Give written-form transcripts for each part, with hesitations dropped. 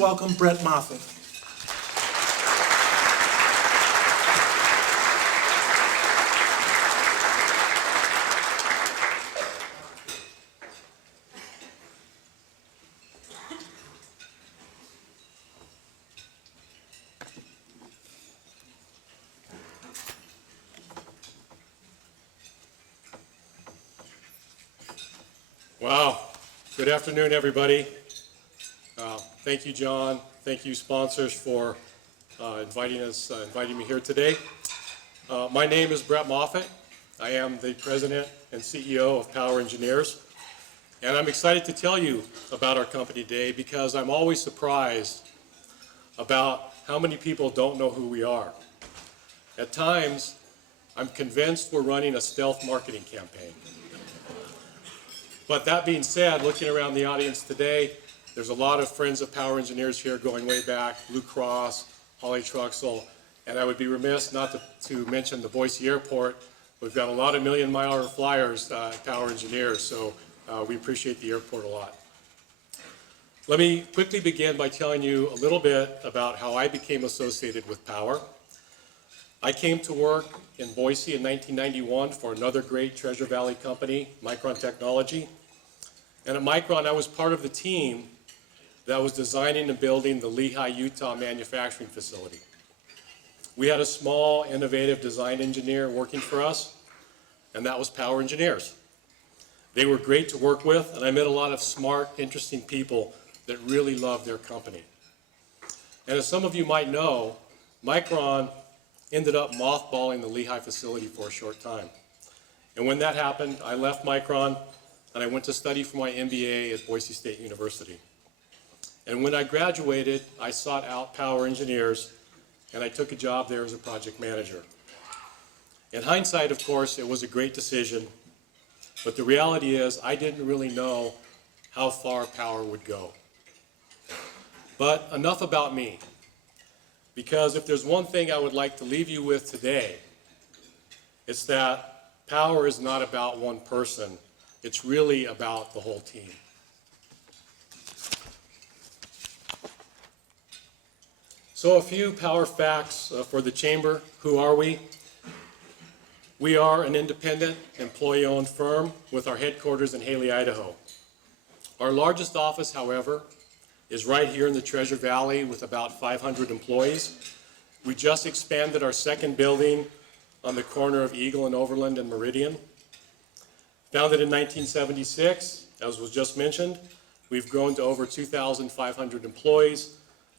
welcome Bret Moffett. Wow. Good afternoon, everybody. Thank you, John. Thank you, sponsors, for inviting me here today. My name is Bret Moffett. I am the president and CEO of Power Engineers. And I'm excited to tell you about our company today because I'm always surprised about how many people don't know who we are. At times, I'm convinced we're running a stealth marketing campaign. But that being said, looking around the audience today, there's a lot of friends of Power Engineers here going way back, Blue Cross, Holly Truxell, and I would be remiss not to mention the Boise Airport. We've got a lot of million-mile flyers at Power Engineers, so we appreciate the airport a lot. Let me quickly begin by telling you a little bit about how I became associated with Power. I came to work in Boise in 1991 for another great Treasure Valley company, Micron Technology. And at Micron, I was part of the team that was designing and building the Lehi, Utah manufacturing facility. We had a small, innovative design engineer working for us, and that was Power Engineers. They were great to work with, and I met a lot of smart, interesting people that really loved their company. And as some of you might know, Micron ended up mothballing the Lehi facility for a short time. And when that happened, I left Micron and I went to study for my MBA at Boise State University. And when I graduated, I sought out Power Engineers and I took a job there as a project manager. In hindsight, of course, it was a great decision, but the reality is I didn't really know how far Power would go. But enough about me. Because if there's one thing I would like to leave you with today, it's that Power is not about one person. It's really about the whole team. So a few Power facts for the Chamber. Who are we? We are an independent, employee-owned firm with our headquarters in Haley, Idaho. Our largest office, however, is right here in the Treasure Valley with about 500 employees. We just expanded our second building on the corner of Eagle and Overland and Meridian. Founded in 1976, as was just mentioned, we've grown to over 2,500 employees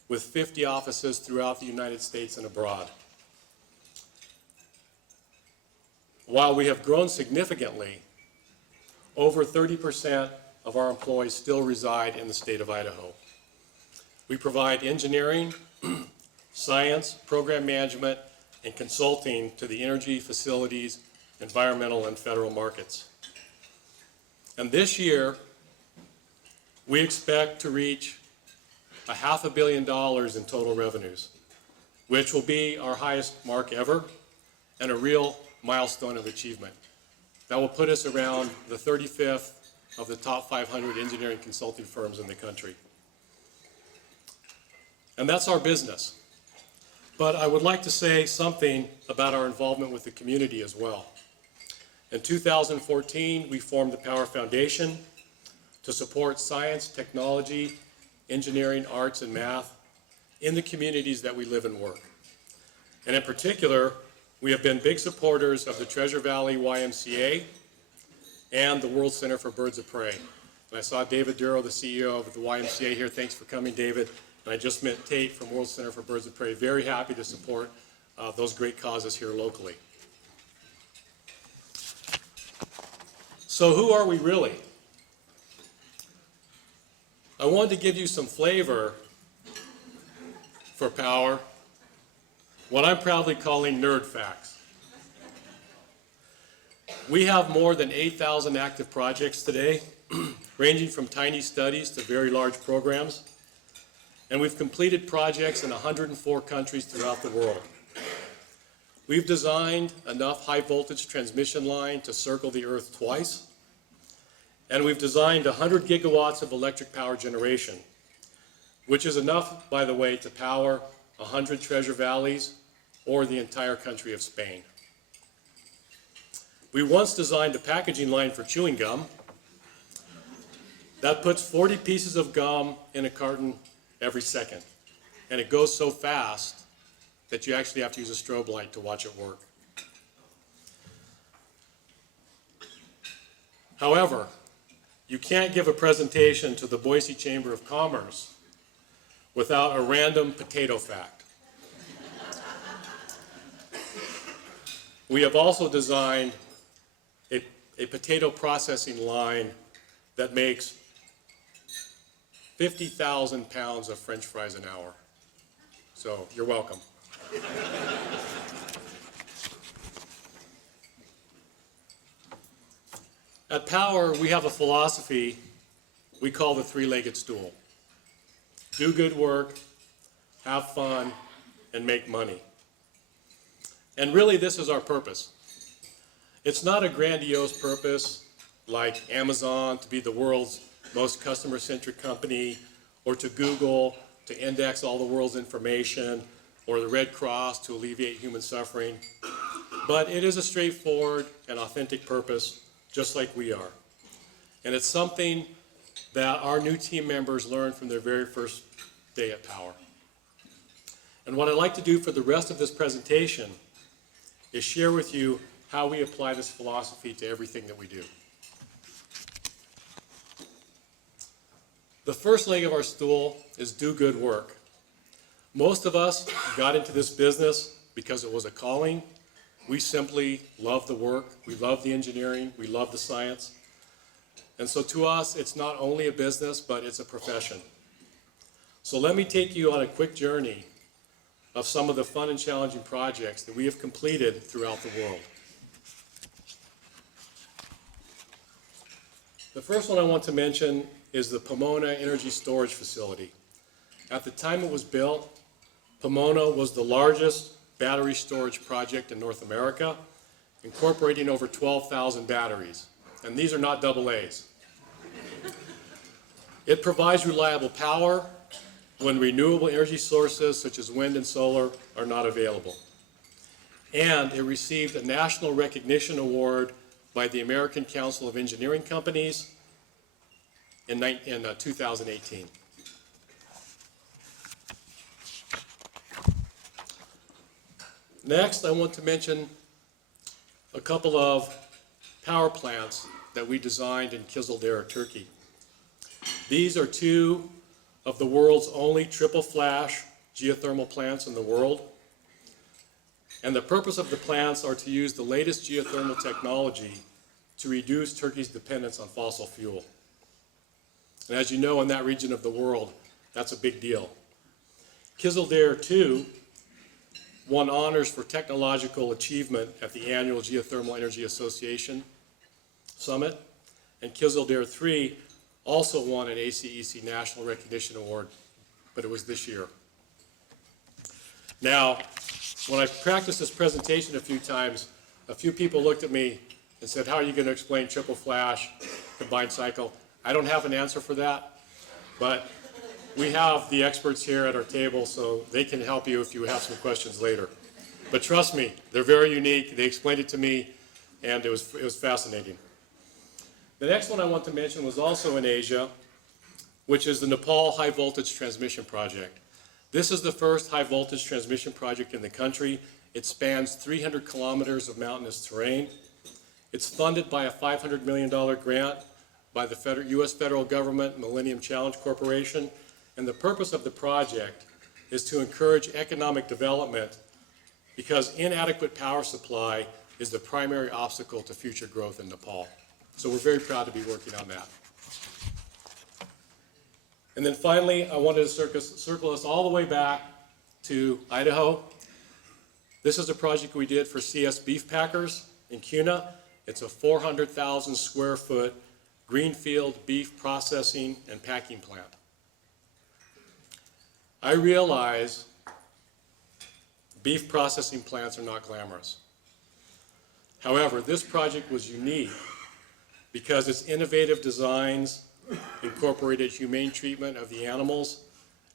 with 50 offices throughout the United States and abroad. While we have grown significantly, over 30% of our employees still reside in the state of Idaho. We provide engineering, science, program management, and consulting to the energy, facilities, environmental, and federal markets. And this year, we expect to reach $500 million in total revenues, which will be our highest mark ever and a real milestone of achievement. That will put us around the 35th of the top 500 engineering consulting firms in the country. And that's our business. But I would like to say something about our involvement with the community as well. In 2014, we formed the Power Foundation to support science, technology, engineering, arts, and math in the communities that we live and work. And in particular, we have been big supporters of the Treasure Valley YMCA and the World Center for Birds of Prey. And I saw David Duro, the CEO of the YMCA here. Thanks for coming, David. And I just met Tate from World Center for Birds of Prey. Very happy to support those great causes here locally. So who are we really? I wanted to give you some flavor for Power, what I'm proudly calling nerd facts. We have more than 8,000 active projects today, ranging from tiny studies to very large programs. And we've completed projects in 104 countries throughout the world. We've designed enough high voltage transmission line to circle the Earth twice. And we've designed 100 gigawatts of electric power generation, which is enough, by the way, to power 100 treasure valleys or the entire country of Spain. We once designed a packaging line for chewing gum that puts 40 pieces of gum in a carton every second. And it goes so fast that you actually have to use a strobe light to watch it work. However, you can't give a presentation to the Boise Chamber of Commerce without a random potato fact. We have also designed a potato processing line that makes 50,000 pounds of French fries an hour. So you're welcome. At Power, we have a philosophy we call the Three-Legged Stool. Do good work, have fun, and make money. And really, this is our purpose. It's not a grandiose purpose like Amazon to be the world's most customer-centric company, or to Google to index all the world's information, or the Red Cross to alleviate human suffering. But it is a straightforward and authentic purpose, just like we are. And it's something that our new team members learned from their very first day at Power. And what I'd like to do for the rest of this presentation is share with you how we apply this philosophy to everything that we do. The first leg of our stool is do good work. Most of us got into this business because it was a calling. We simply love the work, we love the engineering, we love the science. And so to us, it's not only a business, but it's a profession. So let me take you on a quick journey of some of the fun and challenging projects that we have completed throughout the world. The first one I want to mention is the Pomona Energy Storage Facility. At the time it was built, Pomona was the largest battery storage project in North America, incorporating over 12,000 batteries. And these are not AA's. It provides reliable power when renewable energy sources such as wind and solar are not available. And it received a national recognition award by the American Council of Engineering Companies in 2018. Next, I want to mention a couple of power plants that we designed in Kızıldere, Turkey. These are two of the world's only triple flash geothermal plants in the world. And the purpose of the plants are to use the latest geothermal technology to reduce Turkey's dependence on fossil fuel. And as you know, in that region of the world, that's a big deal. Kızıldere 2 won honors for technological achievement at the annual Geothermal Energy Association Summit, and Kızıldere 3 also won an ACEC National Recognition Award, but it was this year. Now, when I practiced this presentation a few times, a few people looked at me and said, how are you going to explain triple flash, combined cycle? I don't have an answer for that, but we have the experts here at our table, so they can help you if you have some questions later. But trust me, they're very unique. They explained it to me, and it was fascinating. The next one I want to mention was also in Asia, which is the Nepal High Voltage Transmission Project. This is the first high voltage transmission project in the country. It spans 300 kilometers of mountainous terrain. It's funded by a $500 million grant by the U.S. federal government, Millennium Challenge Corporation. And the purpose of the project is to encourage economic development because inadequate power supply is the primary obstacle to future growth in Nepal. So we're very proud to be working on that. And then finally, I wanted to circle us all the way back to Idaho. This is a project we did for CS Beef Packers in Kuna. It's a 400,000 square foot greenfield beef processing and packing plant. I realize beef processing plants are not glamorous. However, this project was unique because its innovative designs incorporated humane treatment of the animals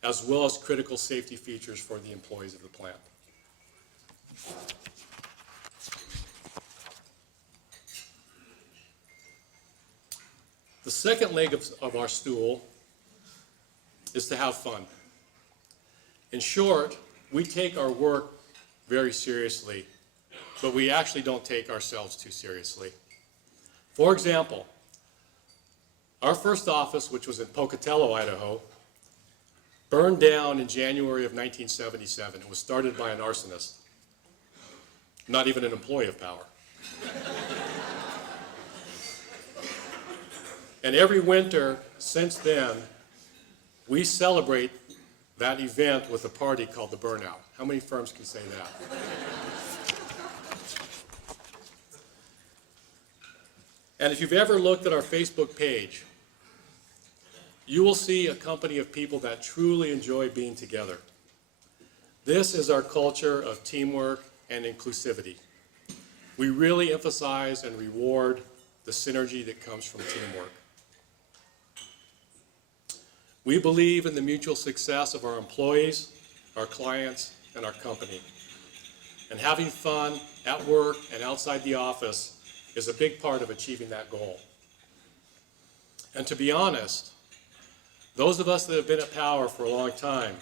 as well as critical safety features for the employees of the plant. The second leg of our stool is to have fun. In short, we take our work very seriously, but we actually don't take ourselves too seriously. For example, our first office, which was in Pocatello, Idaho, burned down in January of 1977. It was started by an arsonist, not even an employee of Power. And every winter since then, we celebrate that event with a party called the Burnout. How many firms can say that? And if you've ever looked at our Facebook page, you will see a company of people that truly enjoy being together. This is our culture of teamwork and inclusivity. We really emphasize and reward the synergy that comes from teamwork. We believe in the mutual success of our employees, our clients, and our company. And having fun at work and outside the office is a big part of achieving that goal. And to be honest, those of us that have been at Power for a long time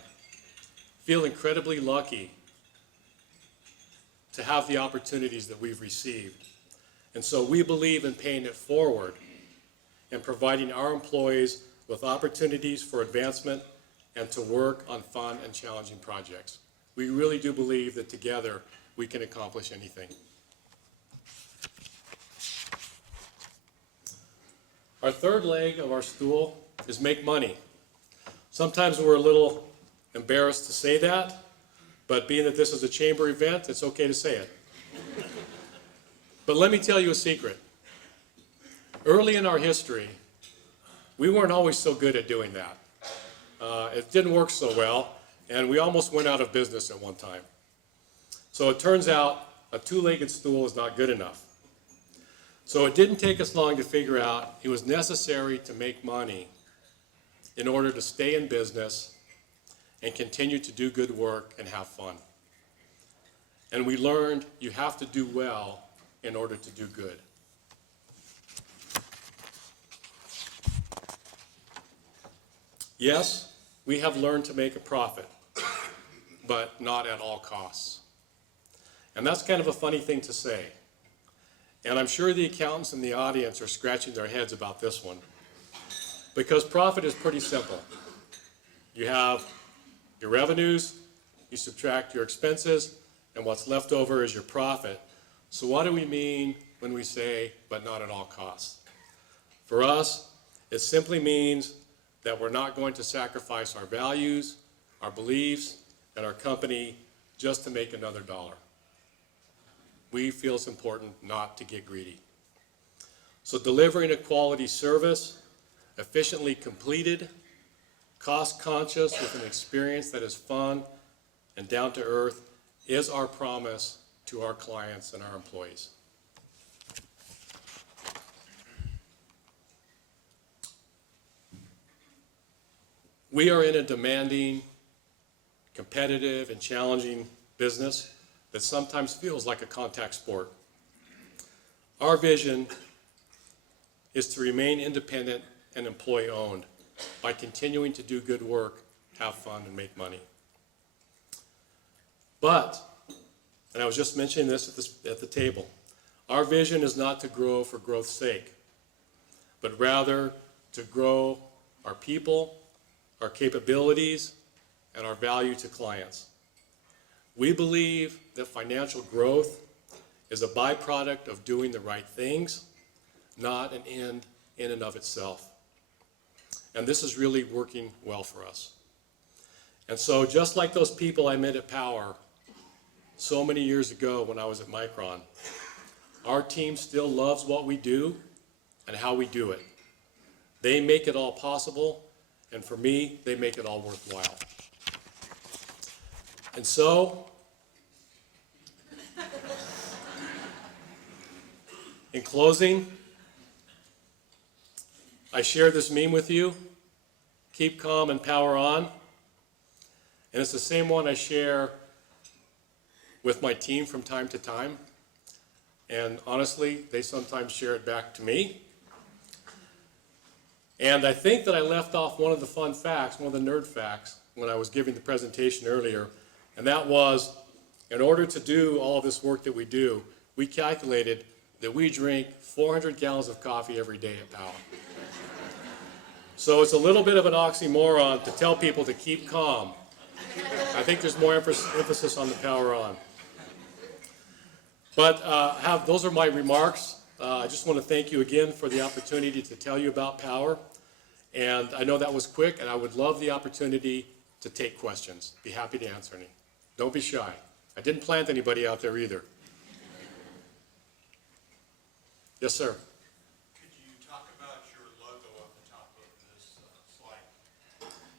feel incredibly lucky to have the opportunities that we've received. And so we believe in paying it forward and providing our employees with opportunities for advancement and to work on fun and challenging projects. We really do believe that together we can accomplish anything. Our third leg of our stool is make money. Sometimes we're a little embarrassed to say that, but being that this is a chamber event, it's okay to say it. But let me tell you a secret. Early in our history, we weren't always so good at doing that. It didn't work so well, and we almost went out of business at one time. So it turns out a two-legged stool is not good enough. So it didn't take us long to figure out it was necessary to make money in order to stay in business and continue to do good work and have fun. And we learned you have to do well in order to do good. Yes, we have learned to make a profit, but not at all costs. And that's kind of a funny thing to say. And I'm sure the accountants in the audience are scratching their heads about this one. Because profit is pretty simple. You have your revenues, you subtract your expenses, and what's left over is your profit. So what do we mean when we say, but not at all costs? For us, it simply means that we're not going to sacrifice our values, our beliefs, and our company just to make another dollar. We feel it's important not to get greedy. So delivering a quality service, efficiently completed, cost-conscious with an experience that is fun and down to earth is our promise to our clients and our employees. We are in a demanding, competitive, and challenging business that sometimes feels like a contact sport. Our vision is to remain independent and employee-owned by continuing to do good work, have fun, and make money. But, and I was just mentioning this at the table, our vision is not to grow for growth's sake, but rather to grow our people, our capabilities, and our value to clients. We believe that financial growth is a byproduct of doing the right things, not an end in and of itself. And this is really working well for us. And so just like those people I met at Power so many years ago when I was at Micron, our team still loves what we do and how we do it. They make it all possible, and for me, they make it all worthwhile. And so, in closing, I share this meme with you. Keep calm and power on. And it's the same one I share with my team from time to time. And honestly, they sometimes share it back to me. And I think that I left off one of the fun facts, one of the nerd facts, when I was giving the presentation earlier. And that was, in order to do all of this work that we do, we calculated that we drink 400 gallons of coffee every day at Power. So it's a little bit of an oxymoron to tell people to keep calm. I think there's more emphasis on the power on. But those are my remarks. I just want to thank you again for the opportunity to tell you about Power. And I know that was quick, and I would love the opportunity to take questions. Be happy to answer any. Don't be shy. I didn't plant anybody out there either. Yes, sir. Could you talk about your logo at the top of this slide?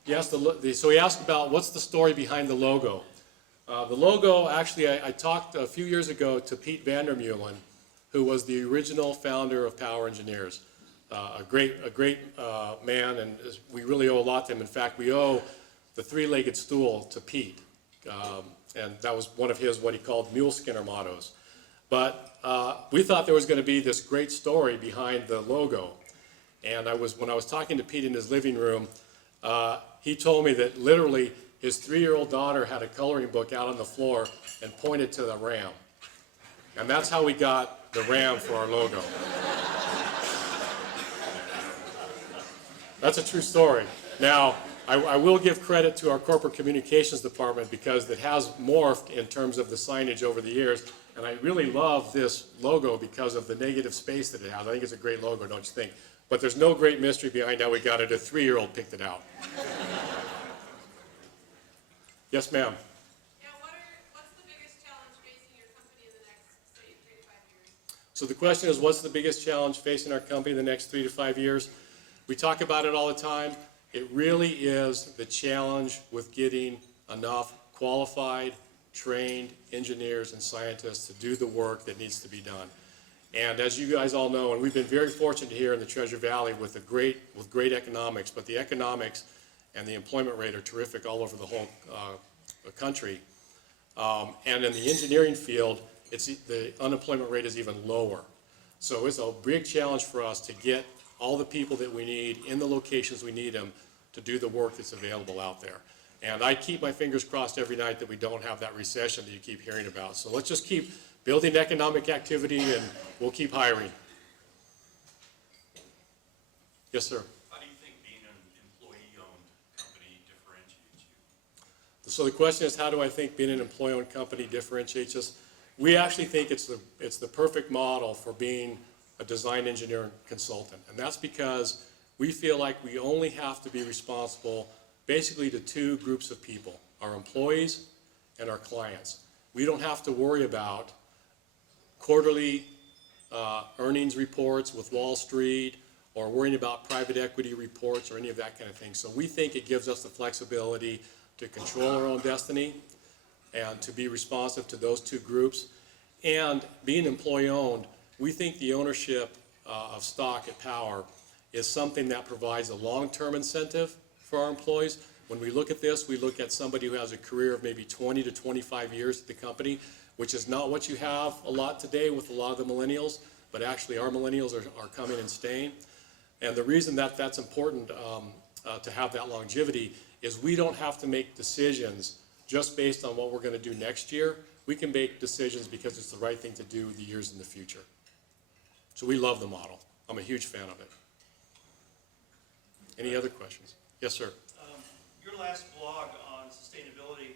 Yes, so he asked about what's the story behind the logo. The logo, actually, I talked a few years ago to Pete Vandermeulen, who was the original founder of Power Engineers. A great man, and we really owe a lot to him. In fact, we owe the Threelegged Stool to Pete, and that was one of his, what he called mule skinner mottos. But we thought there was going to be this great story behind the logo. And when I was talking to Pete in his living room, he told me that literally his 3-year-old daughter had a coloring book out on the floor and pointed to the ram. And that's how we got the ram for our logo. That's a true story. Now, I will give credit to our corporate communications department because it has morphed in terms of the signage over the years. And I really love this logo because of the negative space that it has. I think it's a great logo, don't you think? But there's no great mystery behind how we got it. A 3-year-old picked it out. Yes, ma'am. Yeah, what's the biggest challenge facing your company in the next, say, 3 to 5 years? So the question is, what's the biggest challenge facing our company in the next 3 to 5 years? We talk about it all the time. It really is the challenge with getting enough qualified, trained engineers and scientists to do the work that needs to be done. And as you guys all know, and we've been very fortunate here in the Treasure Valley with great economics, but the economics and the employment rate are terrific all over the whole country. And in the engineering field, the unemployment rate is even lower. So it's a big challenge for us to get all the people that we need in the locations we need them to do the work that's available out there. And I keep my fingers crossed every night that we don't have that recession that you keep hearing about. So let's just keep building economic activity and we'll keep hiring. Yes, sir. How do you think being an employee-owned company differentiates you? So the question is, how do I think being an employee-owned company differentiates us? We actually think it's the perfect model for being a design engineer and consultant. And that's because we feel like we only have to be responsible basically to 2 groups of people, our employees and our clients. We don't have to worry about quarterly earnings reports with Wall Street or worrying about private equity reports or any of that kind of thing. So we think it gives us the flexibility to control our own destiny and to be responsive to those 2 groups. And being employee-owned, we think the ownership of stock at Power is something that provides a long-term incentive for our employees. When we look at this, we look at somebody who has a career of maybe 20 to 25 years at the company, which is not what you have a lot today with a lot of the millennials, but actually our millennials are coming and staying. And the reason that that's important to have that longevity is we don't have to make decisions just based on what we're going to do next year. We can make decisions because it's the right thing to do the years in the future. So we love the model. I'm a huge fan of it. Any other questions? Yes, sir. Your last blog on sustainability,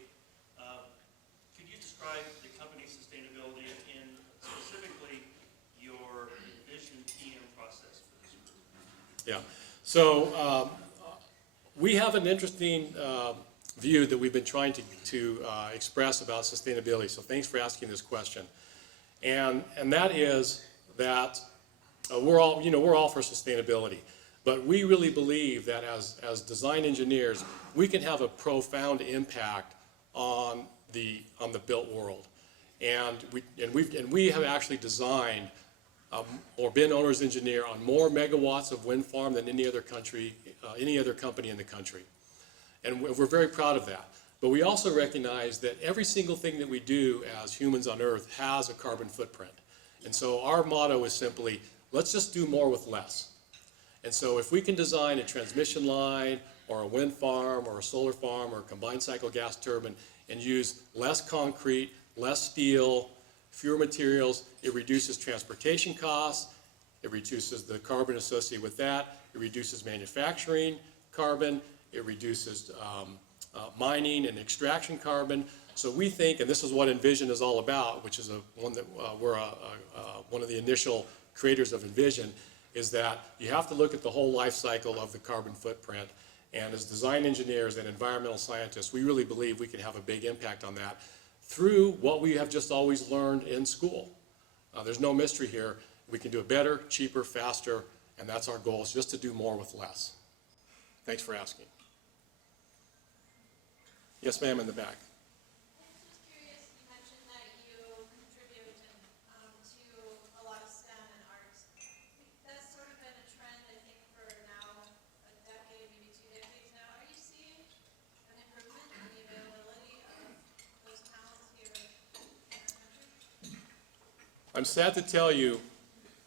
could you describe the company's sustainability and specifically your vision PM process for this group? Yeah. So we have an interesting view that we've been trying to express about sustainability. So thanks for asking this question. And that is that we're all for sustainability. But we really believe that as design engineers, we can have a profound impact on the built world. And we have actually designed or been owner's engineer on more megawatts of wind farm than any other company in the country. And we're very proud of that. But we also recognize that every single thing that we do as humans on Earth has a carbon footprint. And so our motto is simply, let's just do more with less. And so if we can design a transmission line or a wind farm or a solar farm or a combined cycle gas turbine and use less concrete, less steel, fewer materials, it reduces transportation costs, it reduces the carbon associated with that, it reduces manufacturing carbon, it reduces mining and extraction carbon. So we think, and this is what Envision is all about, which is one that we're one of the initial creators of Envision, is that you have to look at the whole life cycle of the carbon footprint. And as design engineers and environmental scientists, we really believe we can have a big impact on that through what we have just always learned in school. There's no mystery here. We can do it better, cheaper, faster, and that's our goal, is just to do more with less. Thanks for asking. Yes, ma'am, in the back. I'm just curious, you mentioned that you contribute to a lot of STEM and arts. That's sort of been a trend, I think, for now a decade, maybe 2 decades now. Are you seeing an improvement in the availability of those talents here in our country? I'm sad to tell you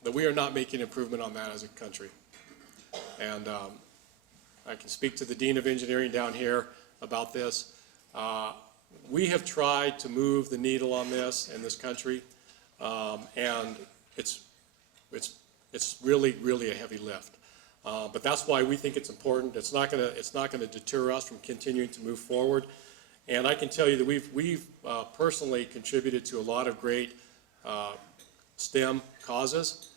that we are not making improvement on that as a country. And I can speak to the Dean of Engineering down here about this. We have tried to move the needle on this in this country, and it's really, really a heavy lift. But that's why we think it's important. It's not gonna deter us from continuing to move forward. And I can tell you that we've personally contributed to a lot of great STEM causes,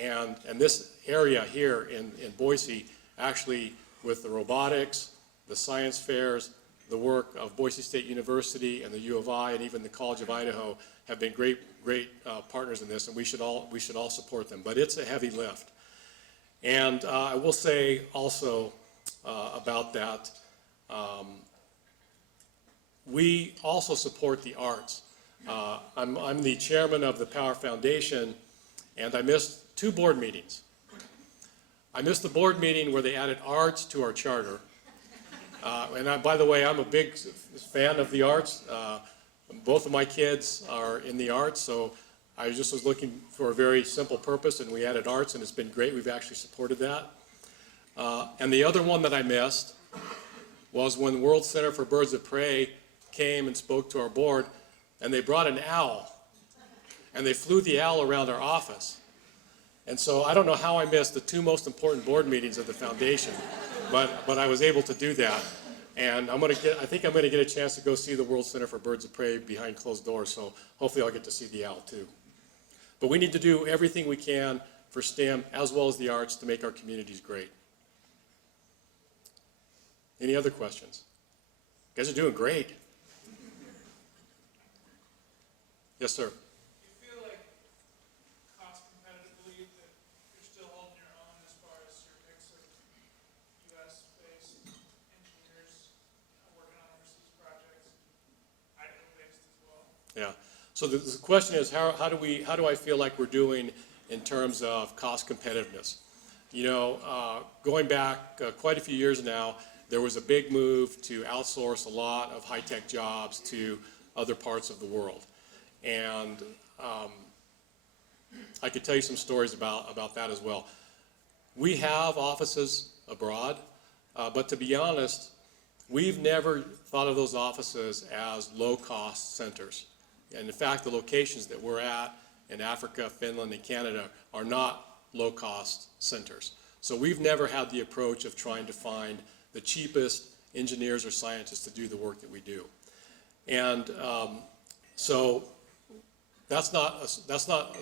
and this area here in Boise, actually, with the robotics, the science fairs, the work of Boise State University and the U of I and even the College of Idaho have been great partners in this, and we should all support them. But it's a heavy lift. And I will say also about that, we also support the arts. I'm the chairman of the Power Foundation, and I missed 2 board meetings. I missed the board meeting where they added arts to our charter. By the way, I'm a big fan of the arts. Both of my kids are in the arts, so I just was looking for a very simple purpose, and we added arts, and it's been great. We've actually supported that. And the other one that I missed was when the World Center for Birds of Prey came and spoke to our board, and they brought an owl, and they flew the owl around our office. And so I don't know how I missed the 2 most important board meetings of the foundation, but I was able to do that. And I think I'm gonna get a chance to go see the World Center for Birds of Prey behind closed doors, so hopefully I'll get to see the owl too. But we need to do everything we can for STEM as well as the arts to make our communities great. Any other questions? You guys are doing great. Yes, sir. Yeah. So the question is, how do I feel like we're doing in terms of cost competitiveness? You know, going back quite a few years now, there was a big move to outsource a lot of high-tech jobs to other parts of the world, and I could tell you some stories about that as well. We have offices abroad, but to be honest, we've never thought of those offices as low-cost centers. And in fact, the locations that we're at in Africa, Finland, and Canada are not low-cost centers. So we've never had the approach of trying to find the cheapest engineers or scientists to do the work that we do. And so that's not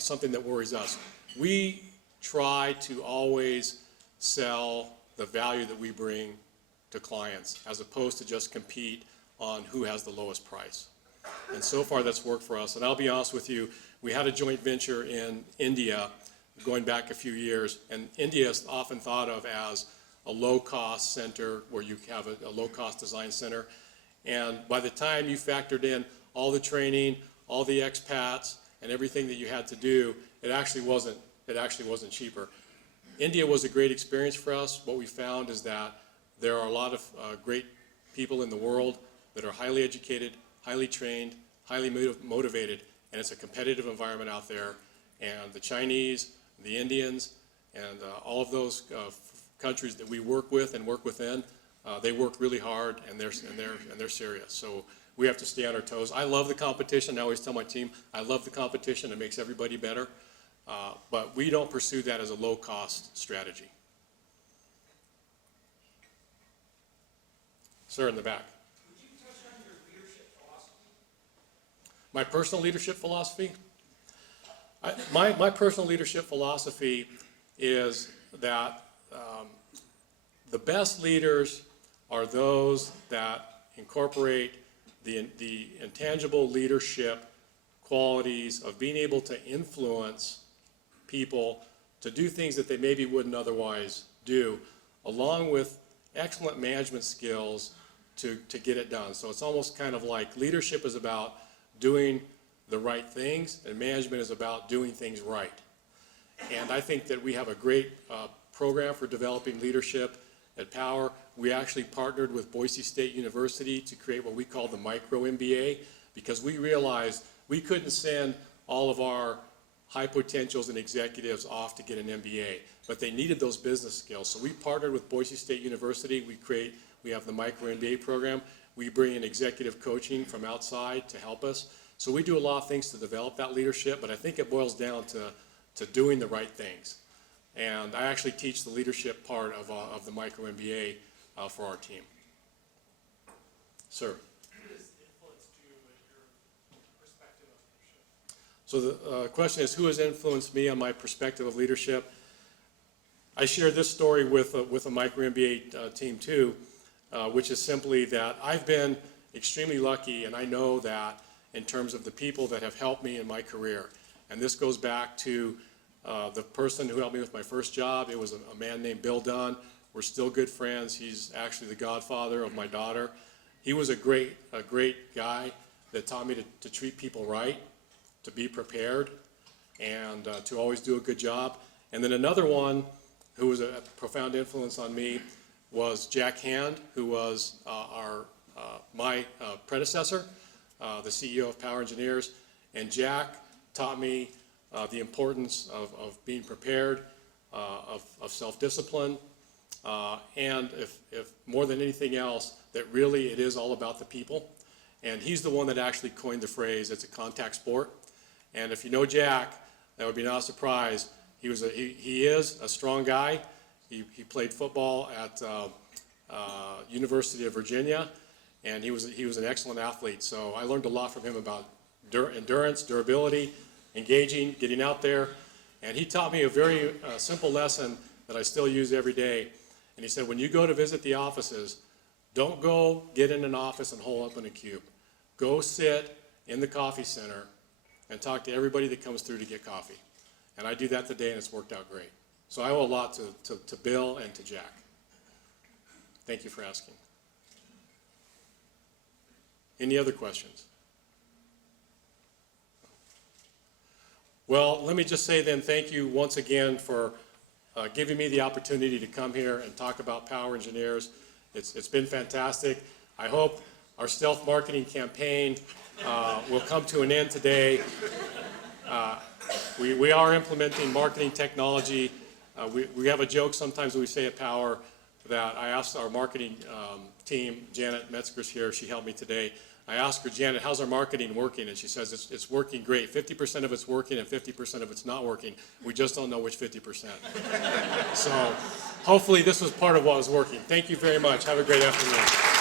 something that worries us. We try to always sell the value that we bring to clients as opposed to just compete on who has the lowest price. And so far that's worked for us. And I'll be honest with you, we had a joint venture in India going back a few years, and India is often thought of as a low-cost center where you have a low-cost design center. And by the time you factored in all the training, all the expats, and everything that you had to do, it actually wasn't cheaper. India was a great experience for us. What we found is that there are a lot of great people in the world that are highly educated, highly trained, highly motivated, and it's a competitive environment out there. And the Chinese, the Indians, and all of those countries that we work with and work within, they work really hard, and they're serious. So we have to stay on our toes. I love the competition. I always tell my team, I love the competition. It makes everybody better. But we don't pursue that as a low-cost strategy. Sir, in the back. Would you touch on your leadership philosophy? My personal leadership philosophy? My personal leadership philosophy is that the best leaders are those that incorporate the intangible leadership qualities of being able to influence people to do things that they maybe wouldn't otherwise do, along with excellent management skills to get it done. So it's almost kind of like leadership is about doing the right things, and management is about doing things right. And I think that we have a great program for developing leadership at Power. We actually partnered with Boise State University to create what we call the Micro MBA, because we realized we couldn't send all of our high potentials and executives off to get an MBA, but they needed those business skills. So we partnered with Boise State University. We have the Micro MBA program. We bring in executive coaching from outside to help us. So we do a lot of things to develop that leadership, but I think it boils down to doing the right things. And I actually teach the leadership part of the Micro MBA for our team. Sir. Who has influenced you with your perspective of leadership? So the question is, who has influenced me on my perspective of leadership? I share this story with a Micro MBA team too, which is simply that I've been extremely lucky, and I know that in terms of the people that have helped me in my career. And this goes back to the person who helped me with my first job. It was a man named Bill Dunn. We're still good friends. He's actually the godfather of my daughter. He was a great guy that taught me to treat people right, to be prepared, and to always do a good job. And then another one who was a profound influence on me was Jack Hand, who was my predecessor, the CEO of Power Engineers. And Jack taught me the importance of being prepared, of self-discipline, and if more than anything else, that really it is all about the people. And he's the one that actually coined the phrase, it's a contact sport. And if you know Jack, that would be not a surprise. He is a strong guy. He played football at University of Virginia, and he was an excellent athlete. So I learned a lot from him about endurance, durability, engaging, getting out there. And he taught me a very simple lesson that I still use every day. And he said, when you go to visit the offices, don't go get in an office and hole up in a cube. Go sit in the coffee center and talk to everybody that comes through to get coffee. And I do that today, and it's worked out great. So I owe a lot to Bill and to Jack. Thank you for asking. Any other questions? Well, let me just say then thank you once again for giving me the opportunity to come here and talk about Power Engineers. It's been fantastic. I hope our stealth marketing campaign will come to an end today. We are implementing marketing technology. We have a joke sometimes we say at Power that I asked our marketing team, Janet Metzger's here, she helped me today. I asked her, Janet, how's our marketing working? And she says, it's working great. 50% of it's working and 50% of it's not working. We just don't know which 50%. So hopefully this was part of what was working. Thank you very much. Have a great afternoon.